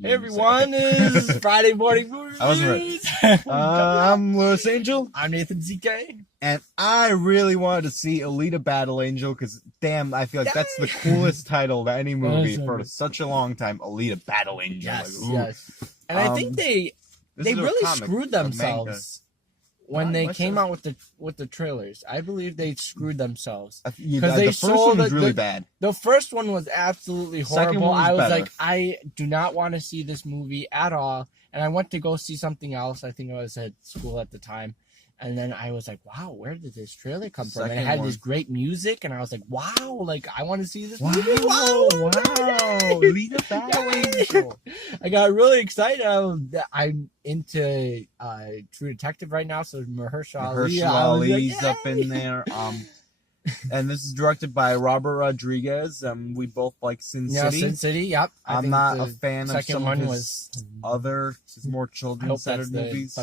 Hey everyone, it's Friday Morning Movies. I wasn't right. I'm Lewis Angel. I'm Nathan ZK. And I really wanted to see Alita Battle Angel because, damn, I feel like that's the coolest title to any movie for such a long time. Alita Battle Angel. Yes, like, yes. And I think they really screwed themselves when they came out with the trailers. I believe they screwed themselves because the first one was really bad. The first one was absolutely horrible. I was like, I do not want to see this movie at all. And I went to go see something else. I think I was at school at the time. And then I was like, wow, where did this trailer come from? And it had this great music. And I was like, wow, like, I want to see this movie. Wow. Alita Battle Angel. I got really excited. I'm into True Detective right now. So Mahershala Ali's up in there. And this is directed by Robert Rodriguez. We both like Sin City. Yeah, Sin City, yep. I'm not a fan of some of his his more children-centered movies.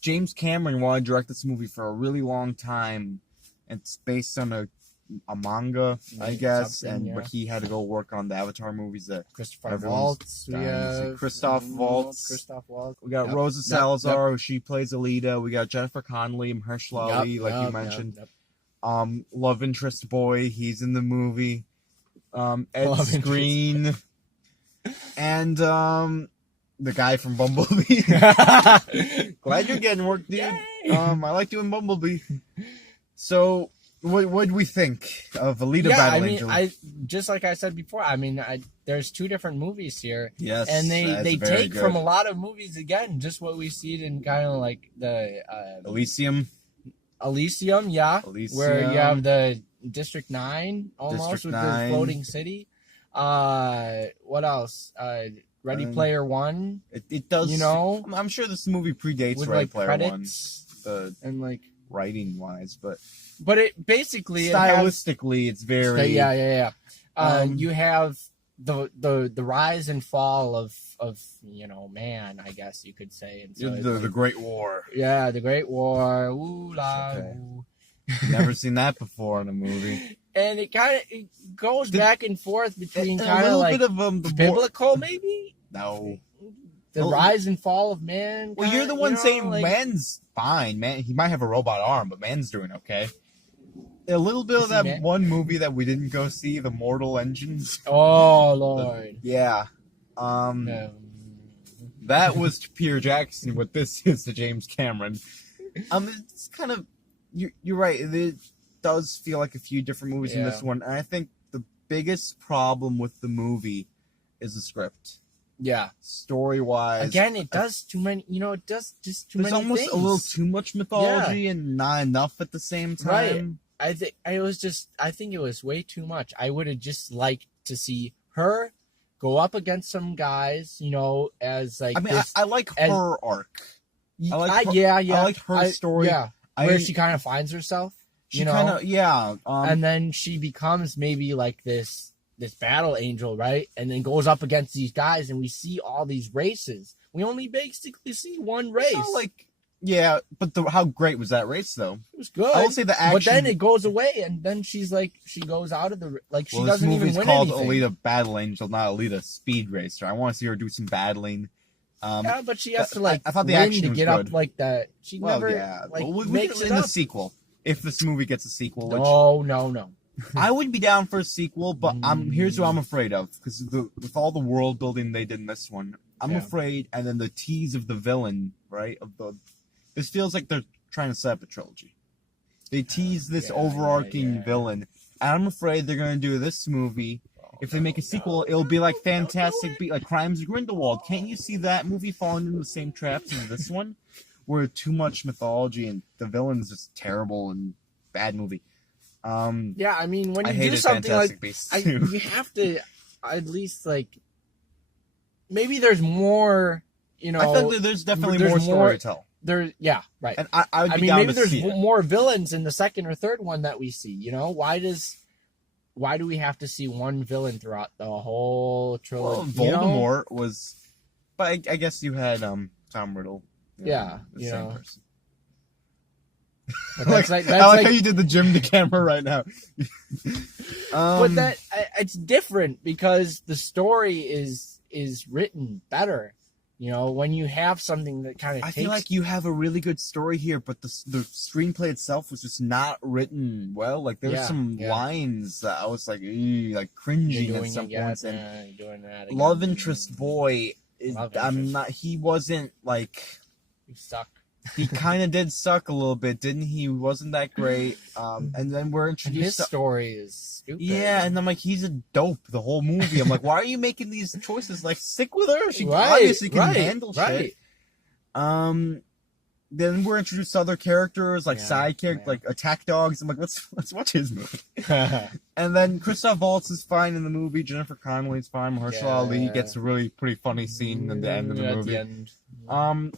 James Cameron wanted to direct this movie for a really long time. It's based on a manga, I guess, but he had to go work on the Avatar movies that Christoph Waltz. Christoph Waltz. We got Rosa Salazar, she plays Alita. We got Jennifer Connelly, Mahershala Ali, like you mentioned. Love interest boy, he's in the movie. Ed Skrein. And the guy from Bumblebee. Glad you're getting work, dude. I like doing Bumblebee. So, what do we think of Alita Battle Angel? Just like I said before, there's two different movies here. Yes, and they take from a lot of movies again, just what we see in kind of like the Elysium, yeah, where you have the District 9 almost with the floating city. What else? Ready Player One. It does. I'm sure this movie predates with Ready like Player credits One, and like writing wise, but it basically stylistically it's very you have the rise and fall of man, I guess you could say, and so the Great War. Yeah, the Great War. Ooh la. Ooh. Never seen that before in a movie. And it goes back and forth between kind of like bit of biblical, maybe. No. The rise and fall of man. Well, you're the one saying man's fine. Man, he might have a robot arm, but man's doing okay. A little bit of that one movie that we didn't go see, The Mortal Engines. Oh Lord. Yeah. That was Peter Jackson. What this is to James Cameron. It's kind of you're right. It does feel like a few different movies in this one, and I think the biggest problem with the movie is the script. Yeah, story-wise, again, it does too many. It does just too many. There's almost things. A little too much mythology and not enough at the same time. Right. I think it was way too much. I would have just liked to see her go up against some guys. As like I like her arc. I like her story. Yeah, where she kind of finds herself. And then she becomes maybe like this battle angel, right? And then goes up against these guys, and we see all these races. We only basically see one race. But how great was that race, though? It was good. I will say the action. But then it goes away, and then she goes out of the she doesn't even win anything. This movie's called Alita Battle Angel, not Alita Speed Racer. I want to see her do some battling. But she has to I thought the action to was get good. up like that. She never makes it in up. the sequel. If this movie gets a sequel, no. I would be down for a sequel, but here's what I'm afraid of, because with all the world building they did in this one, I'm afraid, and then the tease of the villain, right? This feels like they're trying to set up a trilogy. They tease this overarching villain, and I'm afraid they're going to do this movie. If they make a sequel, it'll be like Fantastic Beasts, like Crimes of Grindelwald. Can't you see that movie falling into the same traps as this one? Where too much mythology and the villain is just terrible and bad movie. When you do something like you have to at least maybe there's more. I think there's definitely more story to tell. Right. And I would be down maybe to there's see it. more villains in the second or third one that we see. Why do we have to see one villain throughout the whole trilogy? Well, Voldemort was, but I guess you had Tom Riddle. The same person. But I like how you did the gym to camera right now. But it's different because the story is written better. You know, when you have something that kind of I feel like you have a really good story here, but the screenplay itself was just not written well. Like, there were some lines that I was like cringing at some points. And love interest boy, he wasn't like... He sucked. He kind of did suck a little bit, didn't he? He wasn't that great. And then we're introduced. And his story is stupid. Yeah, and I'm like, he's a dope the whole movie. I'm like, why are you making these choices? Like, stick with her. She obviously can handle shit. Then we're introduced to other characters, like side characters, like attack dogs. I'm like, let's watch his movie. And then Christoph Waltz is fine in the movie. Jennifer Connelly's fine. Mahershala Ali gets a really pretty funny scene at the end of the movie.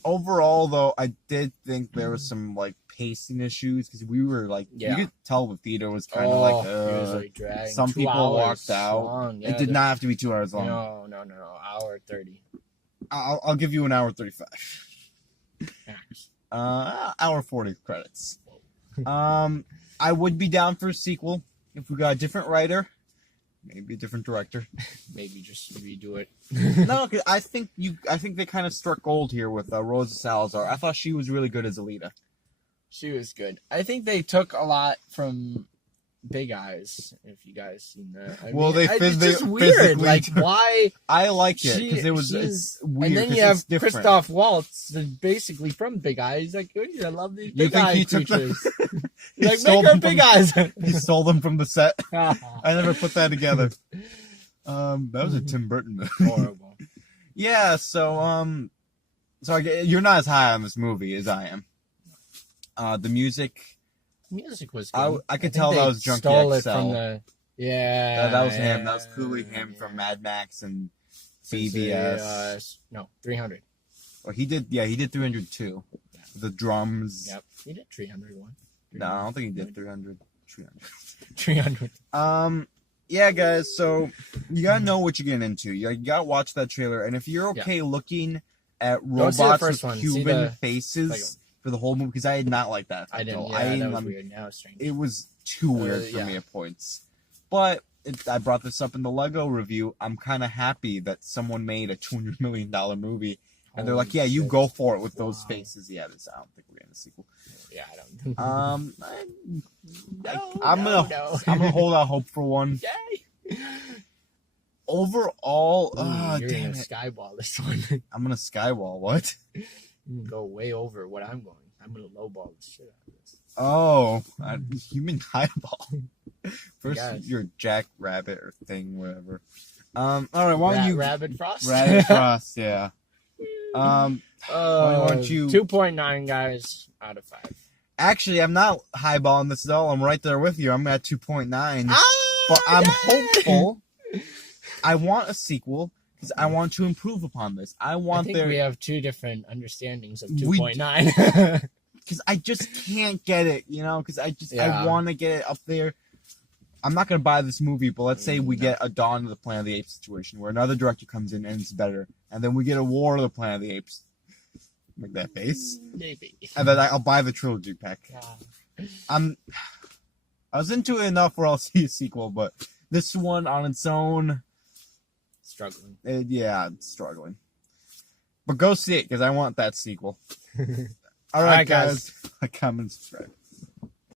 Overall, though, I did think there was some like pacing issues because we were like, you could tell the theater was kind of like, some people walked out. It did not have to be 2 hours long. No, hour 30. I'll give you an hour 35. Hour 40 credits. I would be down for a sequel if we got a different writer, maybe a different director. Maybe just redo it. No, cause I think they kind of struck gold here with Rosa Salazar. I thought she was really good as Alita. She was good. I think they took a lot from Big Eyes, if you guys seen that. It's just weird. Like, why? I like it because it's weird. And then you have Christoph Waltz, basically from Big Eyes. He's like, I love these Big Eyes creatures. Like, make her Big Eyes. He stole them from the set. I never put that together. That was a Tim Burton movie. Horrible. Yeah. So you're not as high on this movie as I am. The music was good. I could tell that was Junkie stole XL. It from the, that was him. That was clearly him from Mad Max and BVS. 300. Well, he did 300 too. Yeah. The drums. Yep. He did 301. No, I don't think he did 300. 300. Yeah, guys, so you gotta know what you're getting into. You gotta watch that trailer, and if you're okay looking at robots with human faces for the whole movie, because I did not like that. I didn't. Yeah, that was weird. Now it's strange. It was too weird for me at points. But I brought this up in the Lego review. I'm kind of happy that someone made a $200 million movie, and they're like, "Yeah, you go for it with those faces." Yeah, I don't think we're getting a sequel. Yeah, I don't. I'm gonna hold out hope for one. Yay! Overall, you're gonna skywall this one. I'm gonna skywall. What? You can go way over what I'm going. I'm gonna lowball the shit out of this. Oh, human highball. First, you're Jack Rabbit or thing, whatever. All right, why don't you Rabbit Frost? Rabbit Frost, yeah. Why don't you 2.9 guys out of 5. Actually, I'm not highballing this at all. I'm right there with you. I'm at 2.9. But I'm hopeful. I want a sequel because I want to improve upon this. I think we have two different understandings of 2.9. Because I just can't get it, because I want to get it up there. I'm not going to buy this movie, but let's say we get a Dawn of the Planet of the Apes situation where another director comes in and it's better. And then we get a War of the Planet of the Apes. Make that face. Maybe. And then I'll buy the trilogy pack. I was into it enough where I'll see a sequel, but this one on its own... Struggling. It's struggling. But go see it, because I want that sequel. All right, guys. Like, comment, subscribe.